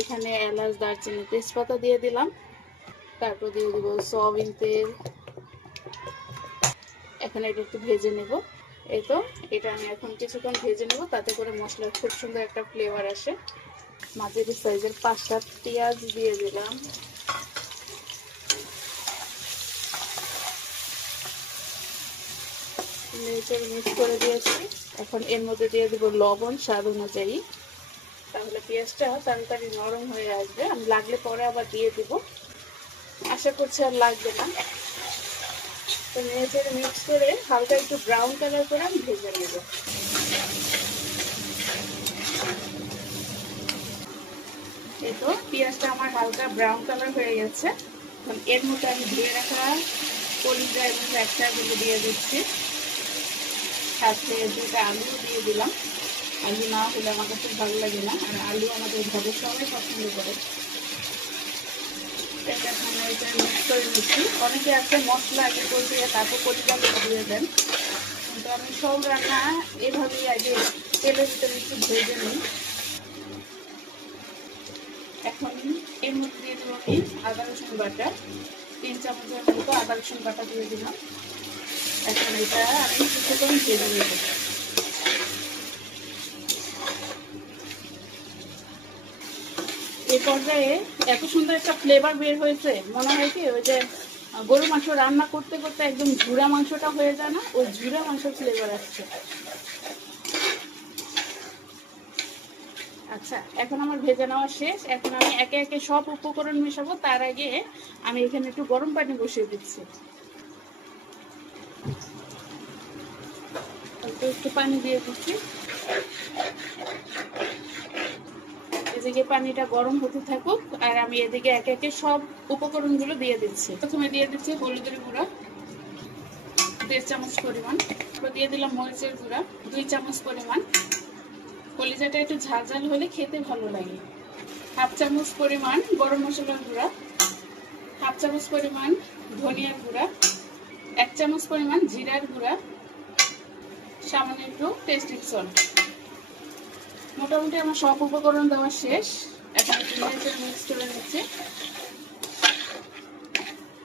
এখানে এলাচ, দারচিনি, তেজপাতা দিয়ে দিলাম। তারপর দিয়ে দিব সয়াবিন তেল। এখন এটা একটু ভেজে নেব। এই তো এটা আমি এখন কিছুক্ষণ ভেজে নেব, তাতে করে মশলার খুব সুন্দর একটা ফ্লেভার আসে। মাঝারি সাইজের 5-7 পেঁয়াজ দিয়ে দিলাম। মিক্স করে দিয়েছি। এখন এর মধ্যে দিয়ে দেবো লবণ স্বাদ অনুযায়ী, তাহলে পেঁয়াজটা তাড়াতাড়ি নরম হয়ে আসবে। আমি লাগলে পরে আবার দিয়ে দেব, আশা করছি আর লাগবে না। তো নেড়ে মিক্স করে হালকা একটু ব্রাউন কালার করে আমি ভেজে নেব। এই তো পেঁয়াজটা আমার হালকা ব্রাউন কালার হয়ে গেছে। এখন এর মধ্যে আমি ধুয়ে রাখা কলিজা এবং ফ্র্যাকচারগুলো দিয়ে দিচ্ছি। সাথে 2টা আলু দিয়ে দিলাম। আলু না হলে আমার কাছে ভালো লাগে না, আর আলু আমাদের ঘরে সবাই পছন্দ করে। এটা এখন এটা মিক্স করে নিচ্ছি। অনেকে আছে মশলা আগে কষিয়ে তারপর কলিজাগুলো দিয়ে দেন, কিন্তু আমি সব রান্না এভাবেই আগে তেলের ভিতরে একটু ভেজে নিই। এখন এর মধ্যে দিয়ে দেবো আমি আদা রসুন বাটা। 3 চামচের মতো আদা রসুন বাটা দিয়ে দিলাম। এখন এটা আমি কিছুক্ষণ ভেজে নেব। এই পর্যায়ে এত সুন্দর একটা ফ্লেভার বের হয়েছে, মনে হয় কি ওই যে গরু মাংস রান্না করতে করতে একদম ঝুরা মাংসটা হয়ে যায় না, ওই ঝুরা মাংসের ফ্লেভার আসছে। আচ্ছা, এখন আমার ভেজে নেওয়া শেষ। এখন আমি একে একে সব উপকরণ মেশাবো। তার আগে আমি এখানে একটু গরম পানি বসিয়ে দিচ্ছি। একটু পানি দিয়ে দিচ্ছি। এদিকে পানিটা গরম হতে থাকুক, আর আমি এদিকে একে একে সব উপকরণগুলো দিয়ে দিচ্ছি। প্রথমে দিয়ে দিচ্ছি হলুদের গুঁড়া 1.5 চামচ পরিমাণ। তারপর দিয়ে দিলাম মরিচের গুঁড়া 2 চামচ পরিমাণ। কলিজাটা একটু ঝাল ঝাল হলে খেতে ভালো লাগে। 1/2 চামচ পরিমাণ গরম মশলার গুঁড়া, 1/2 চামচ পরিমাণ ধনিয়ার গুঁড়া, 1 চামচ পরিমাণ জিরার গুঁড়া, সামান্য একটু টেস্টিং সল্ট। মোটামুটি আমার সব উপকরণ দেওয়া শেষ। এখন একটু মিক্স করে নিচ্ছি।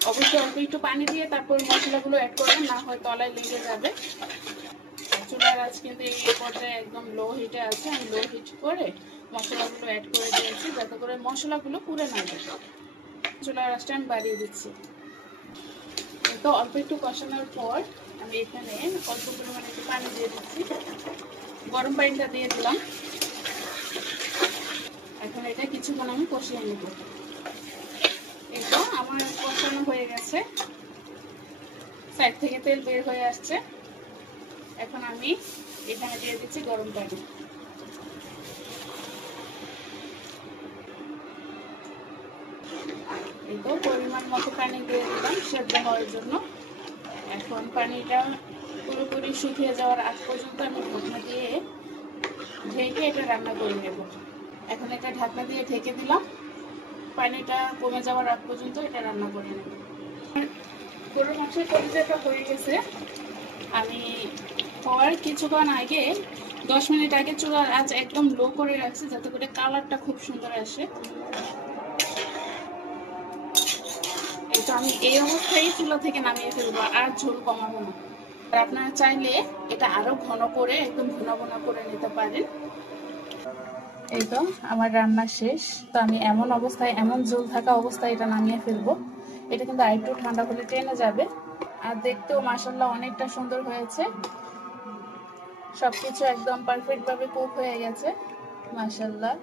অবশ্যই অল্প একটু পানি দিয়ে তারপর মশলাগুলো অ্যাড করবেন, না হয় তলায় লেগে যাবে। চুলার আঁচ কিন্তু এই পর্যায়ে একদম লো হিটে আছে। আমি লো হিট করে মশলাগুলো অ্যাড করে দিয়েছি, যাতে করে মশলাগুলো পুড়ে না যায়। চুলার আঁচটা আমি বাড়িয়ে দিচ্ছি। তো অল্প একটু কষানোর পর আমি এখানে অল্প পরিমাণে একটু পানি দিয়ে দিচ্ছি। গরম পানিটা দিয়ে দিলাম। এখন এটা কিছুক্ষণ আমি কষিয়ে নেব। এই তো আমার কষানো হয়ে গেছে, সাইড থেকে তেল বের হয়ে আসছে। এখন আমি এখানে দিয়ে দিচ্ছি গরম পানি। এই তো পরিমাণ মতো পানি দিয়ে দিলাম সেদ্ধ হওয়ার জন্য। এখন পানিটা পুরোপুরি শুকিয়ে যাওয়ার আগ পর্যন্ত আমি ঢাকনা দিয়ে ঢেকে এটা রান্না করে নেব। এখন এটা ঢাকনা দিয়ে ঢেকে দিলাম। পানিটা কমে যাওয়ার আগ পর্যন্ত এটা রান্না করে নেব। গরুর মাংসের কলিজাটা হয়ে গেছে। আমি হওয়ার কিছুক্ষণ আগে 10 মিনিট আগে চুলার আঁচ একদম লো করে রাখছি, যাতে করে কালারটা খুব সুন্দর আসে। এই তো আমি এই অবস্থায় চুলা থেকে নামিয়ে ফেলবো, আর ঝোল কমাবো না। আর আপনারা চাইলে এটা আরো ঘন করে একদম ঘন ঘন করে নিতে পারেন। এই তো আমার রান্না শেষ। তো আমি এমন অবস্থায়, এমন ঝোল থাকা অবস্থায় এটা নামিয়ে ফেলবো। এটা কিন্তু আরেকটু ঠান্ডা হলে টেনে যাবে। আর দেখতেও মাশাআল্লাহ অনেকটা সুন্দর হয়েছে। সবকিছু একদম পারফেক্ট ভাবে কুক হয়ে গেছে মাশাআল্লাহ।